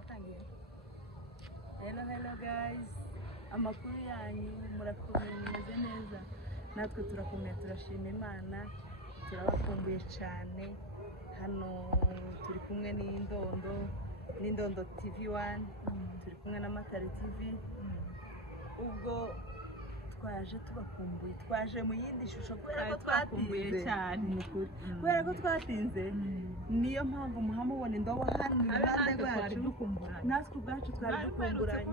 twatangiye. Hello guys, amakuru yanyu murakomeye meze neza, natwe turakomeye turashima Imana, turabakumbuye cyane. Hano turi kumwe n'Indondo TV1, turi kumwe na Matari TV. Ubwo twaje tubakumbuye, twaje mu yindi shusho kubera ko twakumbuye cyane, kubera ko twatinze. Niyo mpamvu muhamubona indobo hano iruhande rwacu, natwe ubwacu twari dukumburanye.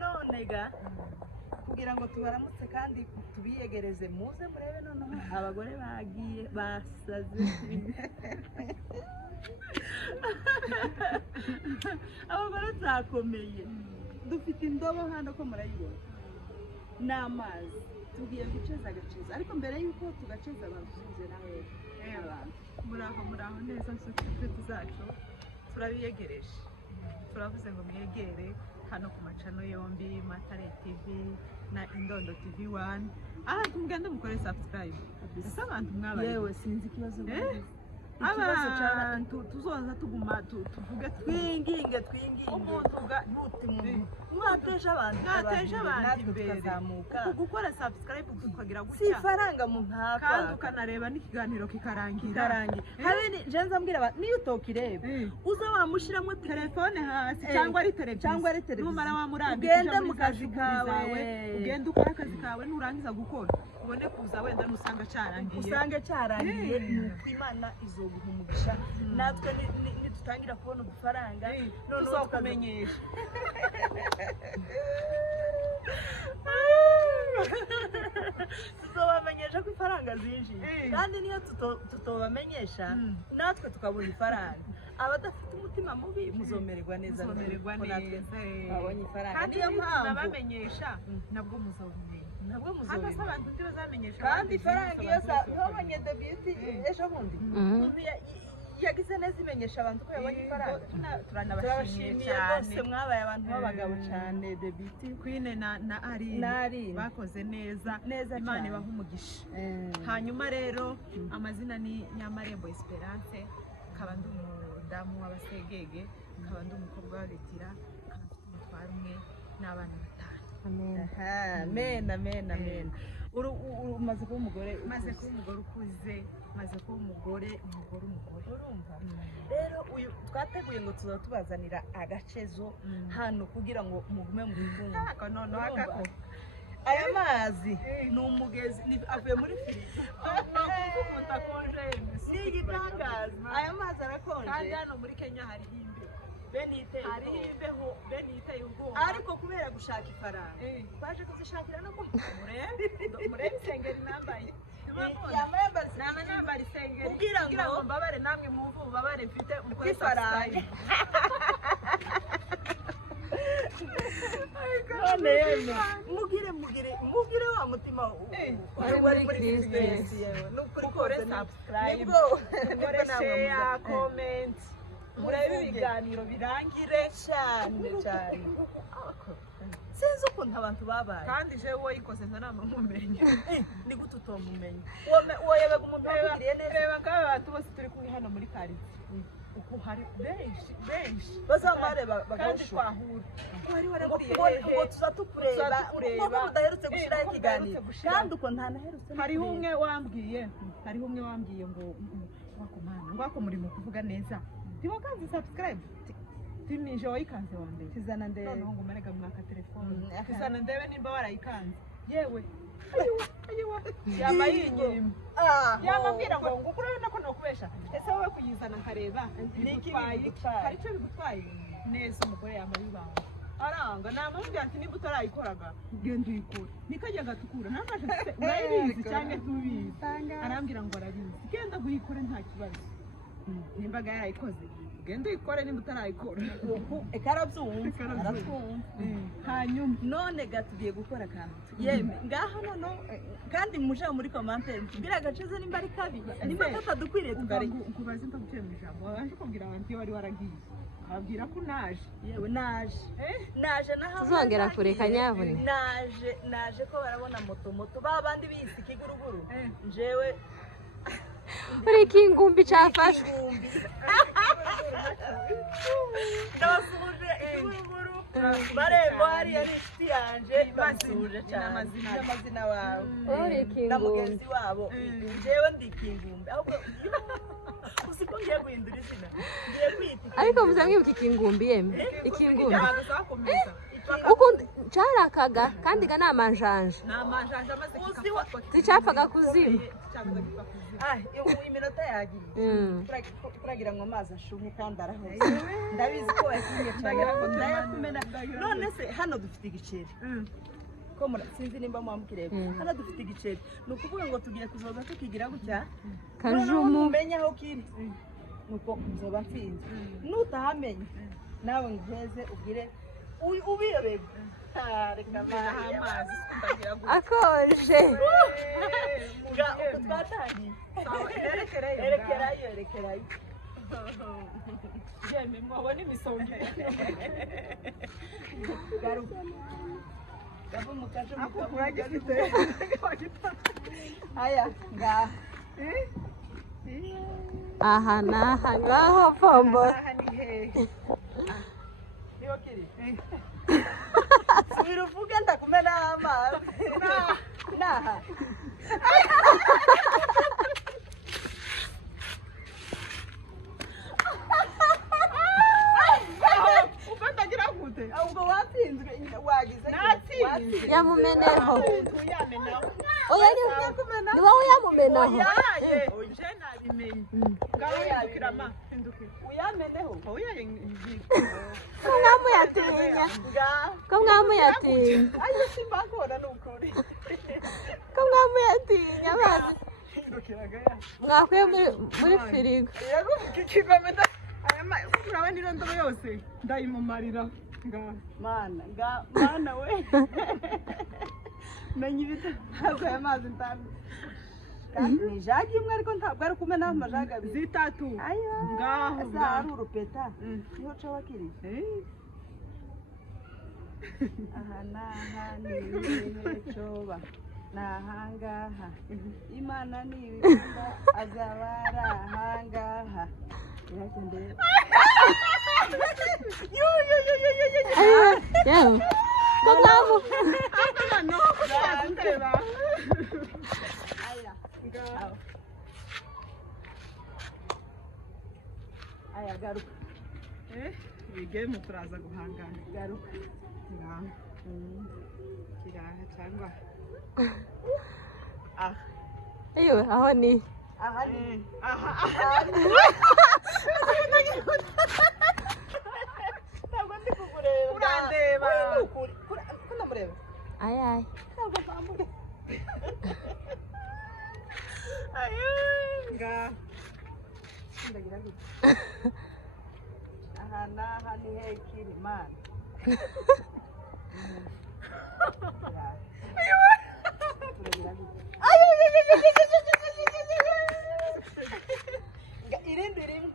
None ga kugira ngo tubaramutse kandi tubiyegereze, muze murebe noneho abagore bagiye basaze. Abagore twakomeye, dufite indobo hano ko murayibona n'amazi, tugiye guceza agaceza. Ariko mbere y'uko tugaceza bavuze nawe muraho neza nshuti zacu, turabiyegereje, turavuze ngo mwegere hano ku macano yombi, Matare TV na Indondo TV1. Tumugende mukore subscribe. Ese abantu mwabaye yewe sinzi ikibazo ikibazo cyane, tuzoza tuguma tuvuge twinginge umuntu mwateje abantu imbere, gukora subscribe tukagira gutya, si faranga mu ntaka, kandi ukanareba n'ikiganiro kikarangira. Habe jenza mbwira abantu niyo utokireba uza wamushiramo telefone hasi cyangwa ari televiziyo, numara wamurambika ugende mu kazi kawe, ugende ukora akazi kawe, nurangiza gukora ubone kuza wenda nusanga cyarangiye, nuko Imana izoguha umugisha. Natwe nitutangira kubona udufaranga none tuzakumenyesha. Tuzobamenyesha ko ifaranga zinjiye, kandi niyo tutobamenyesha natwe tukabona ifaranga. Abadafite umutima mubi muzomererwa neza, babonye ifaranga. Niyo mpamvu nabamenyesha nabwo muzabumenya, abantu ntibazamenyesha. Kandi ifaranga iyo babonye debiti ejo bundi yagize neza imenyesha abantu ko yabonye ifaranga. Turanabashimiye rwose, mwabaye abantu b'abagabo cyane. Debiti Queen na Ari bakoze neza, Imana ibaha umugisha. Hanyuma rero amazina ni Nyamarembo Esperance, nkaba ndi umudamu w'abasegege, nkaba ndi umukobwa wa Betira, nkaba mfite umutwaro umwe n'abana 5. Amen. Umaze kuba umugore, ukuze, maze kuba umugore urumva. Rero uyu twateguye ngo tuzatubazanira agacezo hano kugira ngo mugume mu bifungo. Aya mazi ni umugezi, avuye muri firigo, ni igitangaza. Aya mazi arakonje, kandi hano muri Kenya hari imbeho, beniteye ubwoba, ariko kubera gushaka ifaranga baje kuzishakira no murebe isengeri nambaye, nambaye isengeri kugira ngo mbabare namwe mwumve ububabare mfite mukore ifaranga. Mugire wa mutima wari muri Kristo yewe, nukuri kore subscribe, mukore share, comment, murebe ibiganiro birangire cyane. Sinzi ukuntu abantu babaye, kandi je woyikoze ntanama nkumenye. Ni gute utomumenya woyebega umuntu wabiriye neza. Reba kabe abantu bose turi kumwe hano muri karitsiye, uko hari benshi bazamare bagashwa wari waraburiye ngo tuzatukureba uko mudaherutse gushira ikiganiro, kandi uko ntanaherutse. Hariho umwe wambwiye ngo wako muri mu kuvuga neza, tiwakanze subscribe tinije wayikanze wa mbere, tizana ndebe noneho ngo marega mwaka telefone, tizana ndebe nimba warayikanze. Yewe ayiwa yama yinyirimo, yamabwira ngo ngukura nako nokubesha. Ese wowe kuyizana nkareba niki hari cyo bigutwaye neza. Umugore yamabibanga aranga namubwira ati nimba utarayikoraga genda uyikora, nikajya gatukura namaje urayibizi cyangwa tubizi. Arambwira ngo arabizi, genda guyikora nta kibazo, nimbaga yarayikoze genda uyikore nimba utarayikora. Ekarabyumva hanyuma none gatugiye gukora akantu yeme ngaho nono, kandi muje muri commentaire mbira gaceze nimba ari kabi, nimba tatadukwiriye tukubaze ndaguciye mu ijambo. Waje kubwira abantu iyo wari waragiye, abwira ko naje. Yewe naje naho tuzongera kureka nyabone, naje ko barabona moto babandi bisi kiguruguru, njewe uri kingumbi cyafashwe. Marembo hariya ni inshuti yanje basuje cyane n'amazina wawe na mugenzi wabo jewe ndi Kingumbe ahubwo usiko ngiye guhindura izina ngiye kwita ariko muzamwibuka Ikingumbi yeme Ikingumbi ukundi carakaga kandi ga namanjanja amaze kikafatwa zicapfaga kuzima iminota yagiye turagira ngo amazi ashumye kandi arahoze ndabizi ko wakinye cyane ndayakumena none se hano dufite igiceri ko sinzi nimba mwamukireba hano dufite igiceri nukuvuga ngo tugiye kuzoza tukigira gutya kajumu umenya aho kiri nuko nzoba mfinze nutahamenya nawe ngeze ubwire ubiyobeye reka amazi akonje twatangiye erekerayo jemwe mwabona imisonga garuka gavu mukaje aya ngaha aha naha ngaho pombo niho kiri wiruvuga ndakumena amazi naha ukandagira gute ahubwo watsinzwe wagize yamumeneho oya ni wowe yamumenaho je nabimenye ngaho yabikirama uyameneho ko mwamuyatinya ko mwamuyatinya ayo simbakora nukuri ko mwamuyatinya basi mwakwiye muri firigo kigomenda urabona iro ndobo yose ndayimumarira mana we menya ibita ntabwo aya mazi ntambi ni jage imwe ariko ntabwo ari kumena amajage abiri zitatu ngaho ese hari urupeta niho coba kiri aha naha ni coba nahangaha imana ni ibikunda azabara ahangaha aya garuka igemu turaza guhangana garuka ngaho kiraha cyangwa ayo aho ni ntabwo ndi kukureba urandeba ko ndamureba ayayi ntabwo mpamure ngaho ndagira gute aha naha ni hehe kiri mana irindi rimwe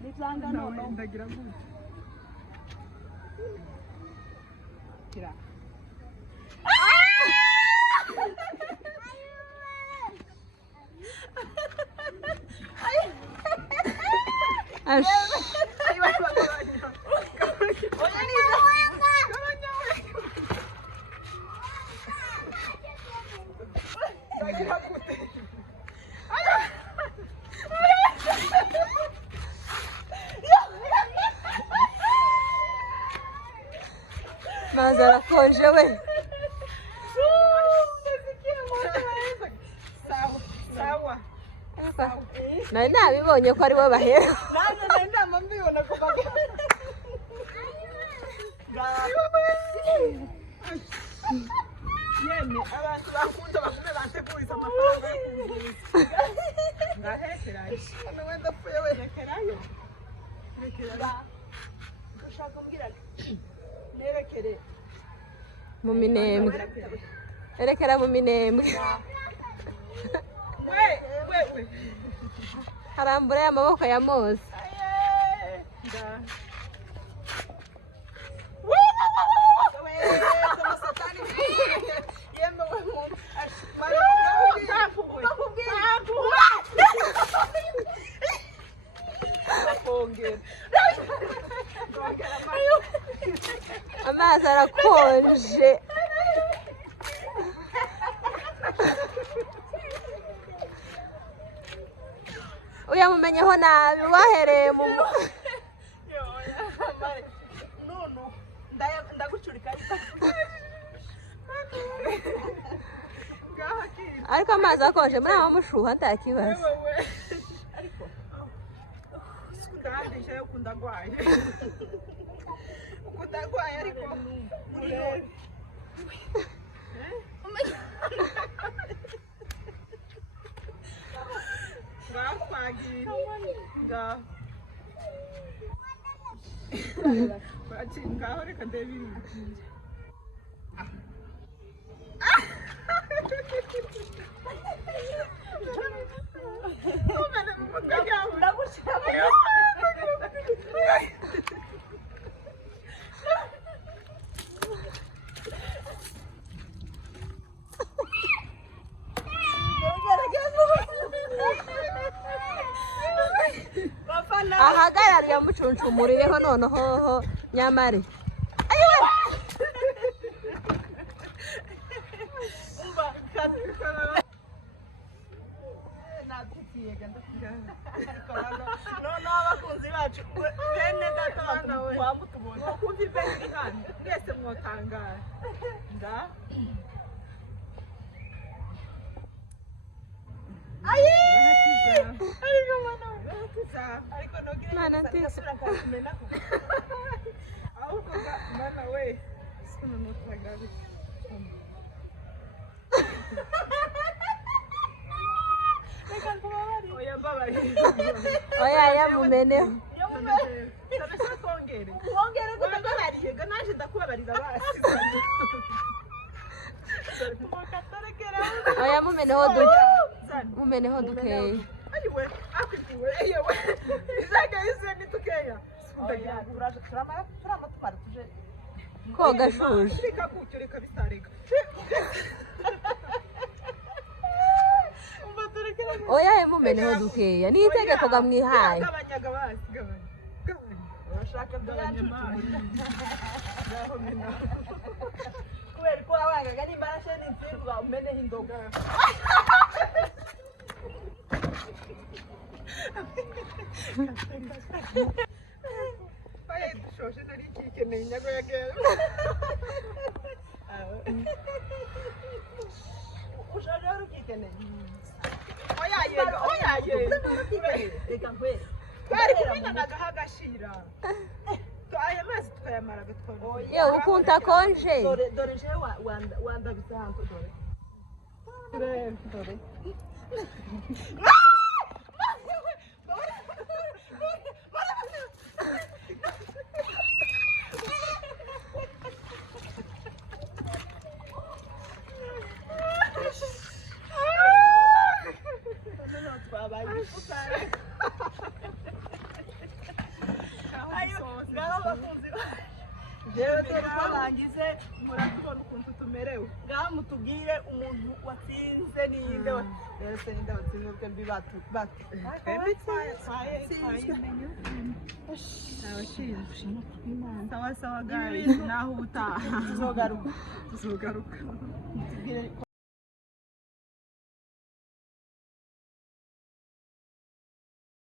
n'ibyanga none ndagira gute kira mazi arakonje we nari nabibonye ko aribo bahera yemwe abantu bakunda bakume bateguriza amafaranga yo kugurisha ngahekerayo hano wenda pfuye we rekerayo ushaka kumbwira nerekere mu minembwe erekera mu minembwe we harambura amaboko ya Mose ndongera amazi arakonje. Uyamumenyeho nabi wahereye mu none ndagucurika ariko amazi akonje muri aba mushuha ndakibaza. ariko ndandije yo kundagwaye ukundagwaye ariko muri none ngakwagira ngaho reka ndebe ibintu ahagarariye amucuncumurireho noneho nyamare noneho abakunzi bacu bene data wamutubona kumva ibeni iri hano mwese mwotangara ahubwo mana we oya yamumeneho wongere gutagabariye ga naje ndakubabarira basi oya mumeneho dukeya. ayiwe akwiwe yewe izaga yise nitukeya turamatubara tuje koga shuje reka kucyo reka bitareka oya mumeneho dukeya ni itegeko gamwihaye. gabanyaga basi gabanya urashaka byanyamazi ngaho mena kubera ko wabangaga nimbarashe n'inzirwa umeneho indoga oya dushoshe nari kikeneye inyago ya gera ushaje wari ukikeneye oya reka nkwere twari kumenanaga hagashira aya mazi tukayamara gatwara yewe ukunta konje dore jewe wandabise hantu dore jewe dore twarangize muratubona ukuntu tumerewe ngaho mutubwire umuntu watsinze ninde rese ninde watsinze twembi sawa sawa guys naho utaha tuzogaruka